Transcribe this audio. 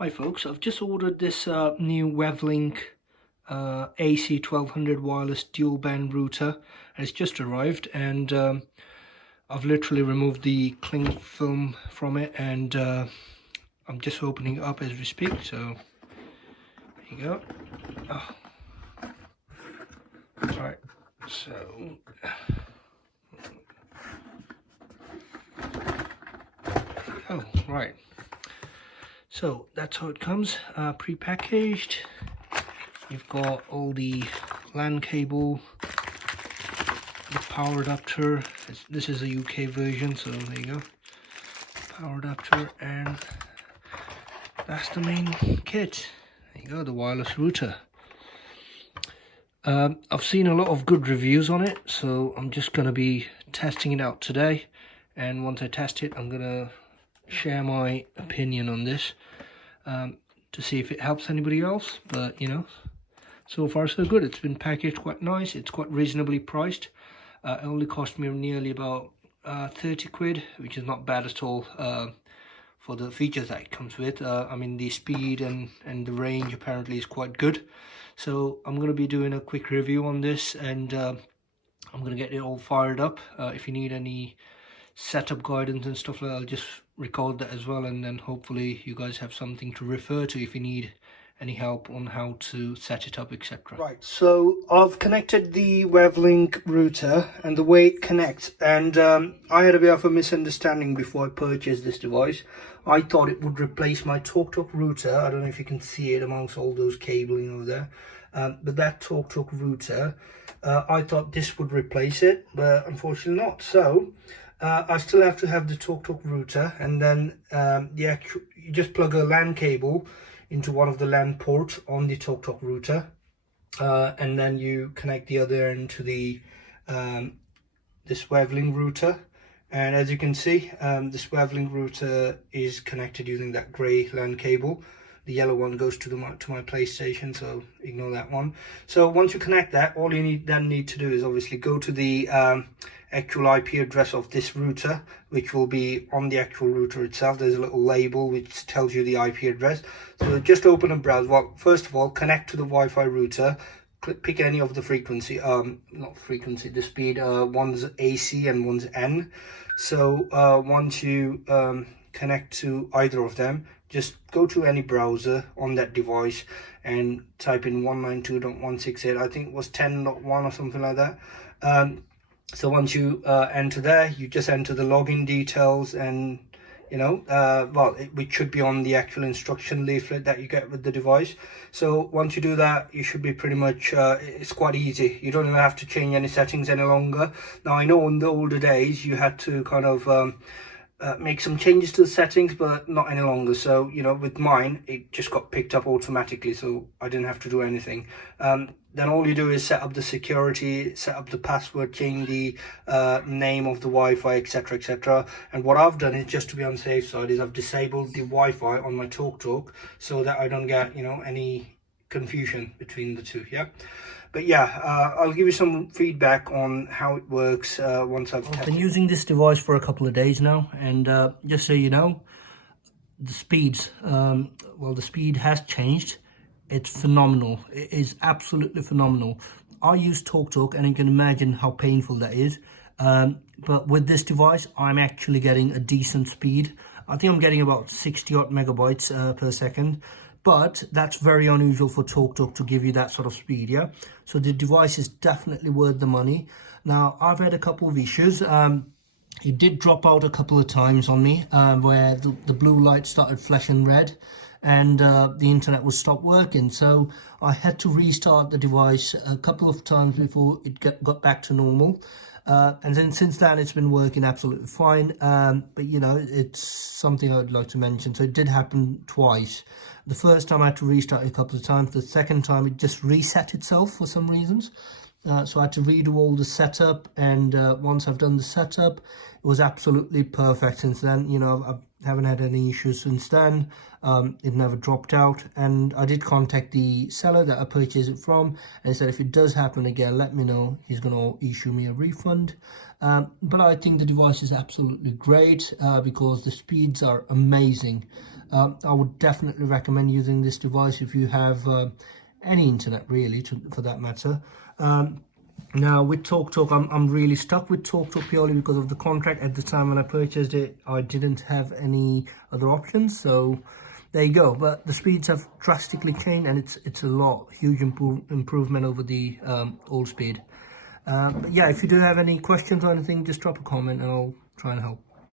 Hi folks, I've just ordered this new WAVLINK AC1200 wireless dual band router, and it's just arrived, and I've literally removed the cling film from it, and I'm just opening it up as we speak. So there you go. Right, so right, so that's how it comes, pre-packaged. You've got all the LAN cable, the power adapter. This is a UK version, so there you go. Power adapter, and that's the main kit. There you go, the wireless router. I've seen a lot of good reviews on it, so I'm just going to be testing it out today. And once I test it, I'm going to share my opinion on this to see if it helps anybody else. But, you know, so far so good. It's been packaged quite nice. It's quite reasonably priced. It only cost me nearly about 30 quid, which is not bad at all for the features that it comes with. I mean, the speed and the range apparently is quite good. So I'm going to be doing a quick review on this, and I'm going to get it all fired up. If you need any setup guidance and stuff like that, I'll just record that as well, and then hopefully you guys have something to refer to if you need any help on how to set it up, etc. Right, so I've connected the WAVLINK router and the way it connects, and I had a bit of a misunderstanding before I purchased this device. I thought it would replace my TalkTalk router. I don't know if you can see it amongst all those cabling over there, but that TalkTalk router, I thought this would replace it, but unfortunately not. So I still have to have the TalkTalk router, and then you just plug a LAN cable into one of the LAN ports on the TalkTalk router, and then you connect the other end to the this WAVLINK router. And as you can see, this WAVLINK router is connected using that grey LAN cable. The yellow one goes to my PlayStation, so ignore that one. So once you connect that, all you need to do is obviously go to the actual IP address of this router, which will be on the actual router itself. There's a little label which tells you the IP address. So just open a browser. Well, first of all, connect to the Wi-Fi router. Pick any of the frequency, the speed. One's AC and one's N. So once you connect to either of them, just go to any browser on that device and type in 192.168. I think it was 10.1 or something like that. So once you enter there, you just enter the login details, and you know, which should be on the actual instruction leaflet that you get with the device. So once you do that, you should be pretty much, it's quite easy. You don't even have to change any settings any longer. Now, I know in the older days you had to kind of make some changes to the settings, but not any longer. So, you know, with mine, it just got picked up automatically, so I didn't have to do anything. Then all you do is set up the security, set up the password, change the name of the Wi-Fi, etc, etc. And what I've done is, just to be on the safe side, is I've disabled the Wi-Fi on my TalkTalk so that I don't get, you know, any confusion between the two. Yeah, but yeah, I'll give you some feedback on how it works once I've been using this device for a couple of days now, and just so you know, the speeds, well, the speed has changed. It's phenomenal. It is absolutely phenomenal. I use TalkTalk, and you can imagine how painful that is. But with this device, I'm actually getting a decent speed. I think I'm getting about 60 odd megabytes per second. But that's very unusual for TalkTalk to give you that sort of speed, yeah? So the device is definitely worth the money. Now, I've had a couple of issues. It did drop out a couple of times on me, where the blue light started flashing red, and the internet would stop working. So I had to restart the device a couple of times before it got back to normal. And then since then, it's been working absolutely fine. But, you know, it's something I'd like to mention. So it did happen twice. The first time I had to restart it a couple of times. The second time, it just reset itself for some reasons. So I had to redo all the setup, and once I've done the setup, it was absolutely perfect since then. You know, I haven't had any issues since then. It never dropped out, and I did contact the seller that I purchased it from, and he said if it does happen again, let me know. He's going to issue me a refund. But I think the device is absolutely great because the speeds are amazing. I would definitely recommend using this device if you have any internet, really, for that matter. Now with TalkTalk, I'm really stuck with TalkTalk purely because of the contract. At the time when I purchased it, I didn't have any other options, so there you go. But the speeds have drastically changed, and it's a huge improvement over the old speed. But yeah, if you do have any questions or anything, just drop a comment and I'll try and help.